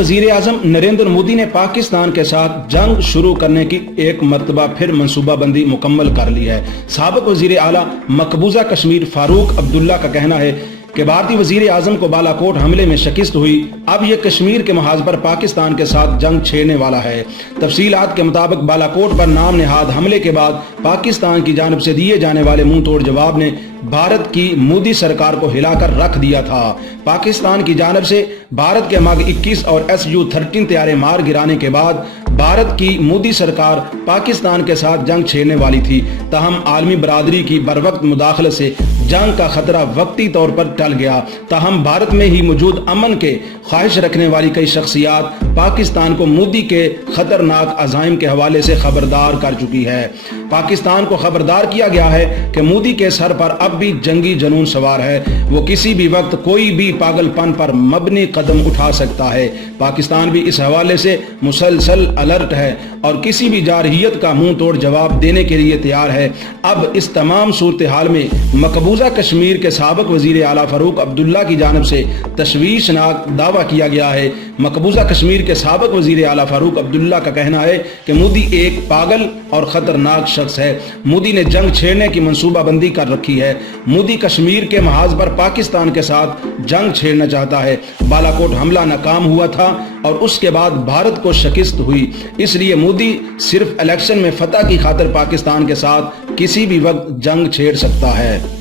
वजीर आजम नरेंद्र मोदी ने पाकिस्तान के साथ जंग शुरू करने की एक मरतबा फिर मनसूबाबंदी मुकम्मल कर ली है। साबिक वजीर आला मकबूजा कश्मीर फारूक अब्दुल्ला का कहना है कि भारतीय वजीर आजम को बालाकोट हमले में शिकस्त हुई, अब यह कश्मीर के महाज पर पाकिस्तान के साथ जंग छेड़ने वाला है। तफसीलात के मुताबिक बालाकोट पर नाम नेहाद हमले के बाद पाकिस्तान की जानिब से दिए जाने वाले मुंह तोड़ जवाब ने भारत की मोदी सरकार को हिलाकर रख दिया था। पाकिस्तान की जानिब से भारत के MiG 21 और Su-30 तैयारे मार गिराने के बाद भारत की मोदी सरकार पाकिस्तान के साथ जंग छेड़ने वाली थी। ताहम आलमी बरादरी की बरवक्त मुदाखलत से जंग का खतरा वक्ती तौर पर टल गया। ताहम भारत में ही मौजूद अमन के ख्वाहिश रखने वाली कई शख्सियात पाकिस्तान को मोदी के खतरनाक अज़ाइम के हवाले से खबरदार कर चुकी है। पाकिस्तान को खबरदार किया गया है कि मोदी के सर पर अब भी जंगी जुनून सवार है, वो किसी भी वक्त कोई भी पागलपन पर मबनी कदम उठा सकता है। पाकिस्तान भी इस हवाले से मुसलसल अलर्ट है और किसी भी जारहियत का मुंह तोड़ जवाब देने के लिए तैयार है। अब इस तमाम सूरत हाल में मकबूजा कश्मीर के साबिक वजीर आला फारूक अब्दुल्ला की जानिब से तशवीशनाक दावा किया गया है। मकबूजा कश्मीर के साबिक वजीर आला फारूक अब्दुल्ला का कहना है कि मोदी एक पागल और खतरनाक शख्स है। मोदी ने जंग छेड़ने की मनसूबाबंदी कर रखी है। मोदी कश्मीर के महाज पर पाकिस्तान के साथ जंग छेड़ना चाहता है। बालाकोट हमला नाकाम हुआ था और उसके बाद भारत को शिकस्त हुई, इसलिए मोदी सिर्फ इलेक्शन में फतह की खातिर पाकिस्तान के साथ किसी भी वक्त जंग छेड़ सकता है।